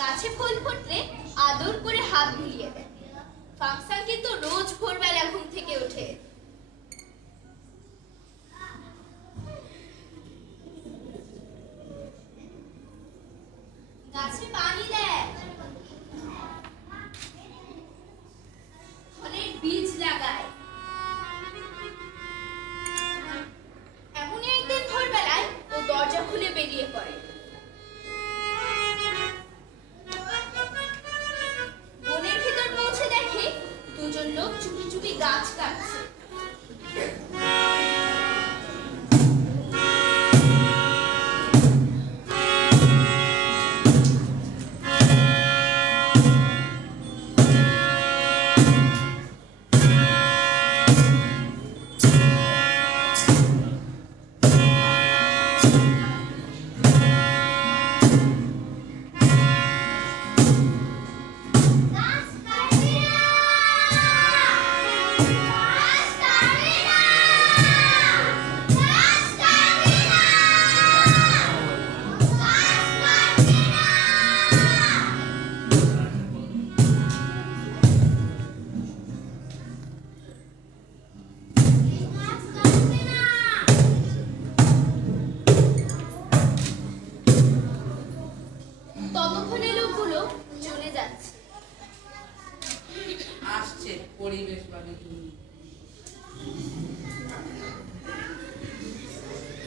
গাছে ফুল ফুটলে আদর করে হাত বুলিয়ে দেয়। ফাংশন কিন্তু রোজ ভোরবেলা ঘুম থেকে ওঠে। গাছে পানি দেয়, ফলের বীজ লাগায়। এমনই একদিন ভোরবেলায় ও দরজা খুলে বেরিয়ে পড়ে। বনের ভিতর পৌঁছে দেখে দুজন লোক চুপি চুপি গাছ কাটছে। ততক্ষণে লোকগুলো চলে যাচ্ছে। আসছে পরিবেশবাদী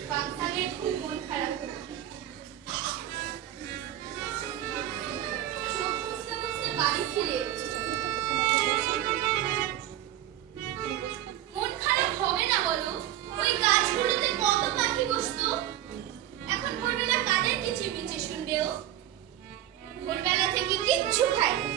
ফাংশনের খুব মন খারাপ হলো। চোখ মুছতে মুছতে বাড়ি ফিরে মন খারাপ হবে না বলো? ওই গাছগুলোতে কত পাখি বসতো। এখন ভোরবেলা কাদের কিচিরমিচির শুনবে ও? ভোরবেলা থেকে কিচ্ছু খায় না।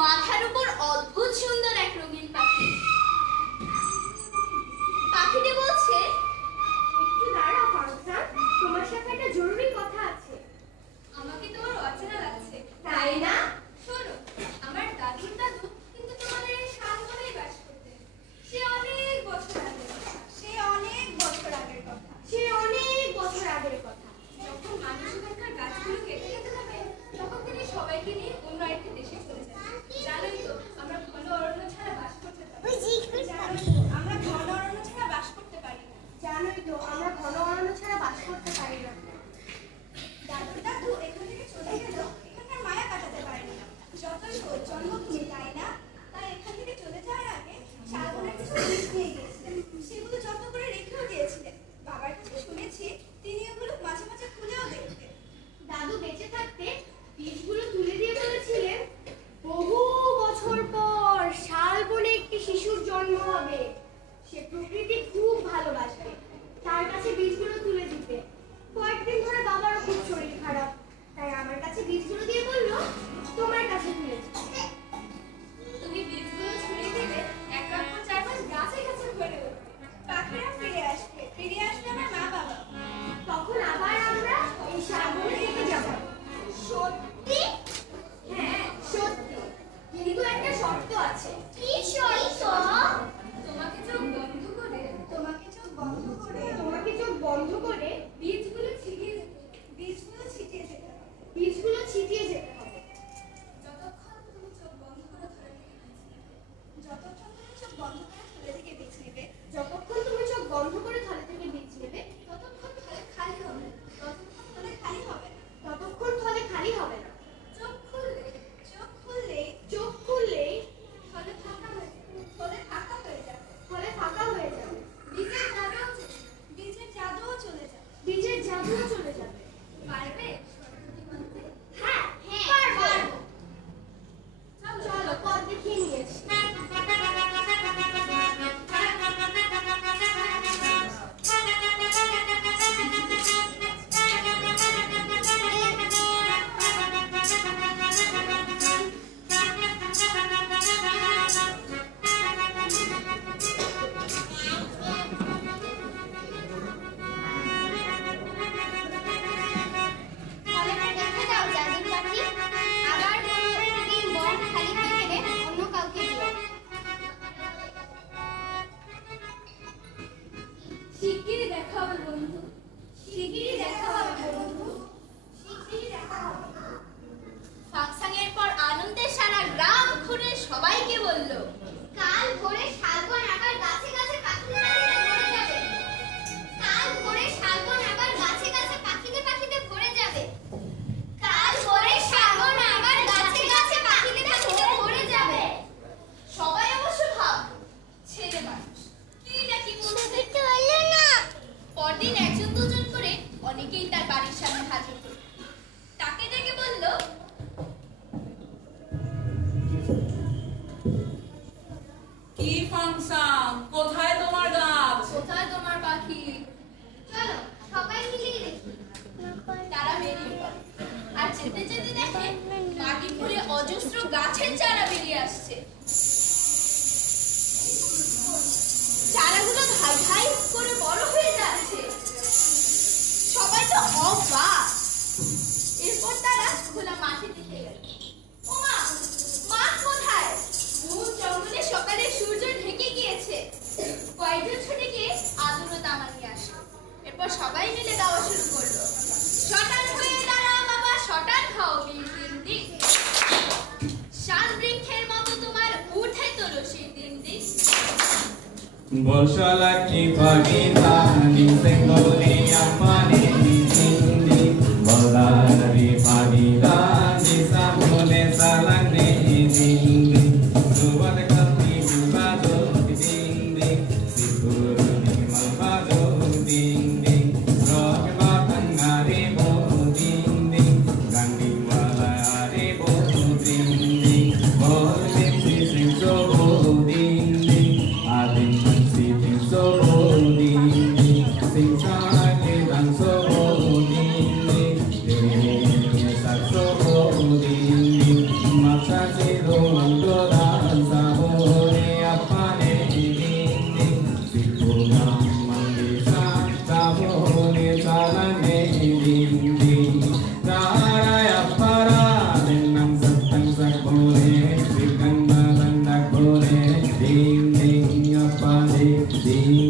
মাথার উপর অদ্ভুত সুন্দর এক রঙিন পাখি। পাখিটি বলছে, একটু দাঁড়াও ফাংশন, তোমার সাথে একটা জরুরি কথা আছে। আমাকে তোমার অচেনা লাগছে, তাই না? শোনো, আমার দাদুর দাদু কিন্তু তোমাদের এই শালবনেই বাস করতেন। সে অনেক বছর আগের কথা। সে অনেক বছর আগের কথা। যখন মানুষ এখানকার গাছগুলো কেটে যেতে হবে, তখন তিনি সবাইকে নিয়ে অন্য একটি দেশে চলে যান। জানোই তো আমরা ঘন অরণ্য ছাড়া বাস করতে পারি না। দাদু এখান থেকে চলে গেল, এখানকার মায়া কাটাতে পারেনি। যতই হোক জন্মভূমি, তাই না? তাই এখান থেকে চলে যাওয়ার আগে শালবনের কিছু বীজ নিয়ে গিয়েছিলেন। সেগুলো যত্ন করে রেখেও দিয়েছিলেন। বাবার কাছে শুনেছি তিনি ওগুলো মাঝে মাঝে খুলেও দেখতেন। দাদু বেঁচে থাকতে বীজগুলো তুলে দিয়ে বলেছিলেন, বহু বছর পর শালবনে একটি শিশুর জন্ম হবে। সে প্রকৃতি খুব ভালোবাসবে, তার কাছে বীজগুলো তুলে দিতে। কয়েকদিন ধরে বাবারও খুব শরীর খারাপ, তাই আমার কাছে বীজগুলো দিয়ে বললো তোমার কাছে তুলে দিতে। তুমি বীজগুলো ছড়িয়ে দিলে একরকম চারপাশ গাছে গাছে ভরে উঠবে। পাখিরা ফিরে আসবে আমার মা বাবা। তখন আবার আমরা এই শালবনে থেকে যাব। সত্যি? হ্যাঁ সত্যি, কিন্তু একটা শর্ত আছে। কি শর্ত? তোমাকে চোখ বন্ধ করে বীজগুলো ছিটিয়ে যেতে হবে। যেতে যেতে দেখে মাটি খুঁড়ে অজস্র গাছের চারা বেরিয়ে আসছে। চারাগুলো ধাই ধাই করে বড় হয়ে যাচ্ছে। সবাই তো অবাক। এরপর তারা খোলা মাঠে দেখে গেল। ওমা, মাঠ কোথায়? দূর জঙ্গলে সকালে সূর্য ঢেকে গিয়েছে। কয়েকজন ছুটে গিয়ে আদর ও তামা নিয়ে আসলো। এরপর সবাই মিলে গাওয়া শুরু করলো। শটান হয়ে দাঁড়া বাবা, শটান খাও বীর দিন দিন। শাল বৃক্ষের মতো তোমার উঠে তোলো সেই দিন দিন। Bolshalaki pagita ni sengoli apani sindi bolari pagita ni samone salane sindi suwad kati bado sindi sipuru ni malbado sindi rog batangari bo sindi gandi wala ari bo sindi bol si so sindi adin so bodini singsake dan so bodini dini sak so bodini maksa sido mando dan sabore apane dini sikuna mangisa sabone salane dini raya para denam satang sak bole sikanda dandak bole dini apane dini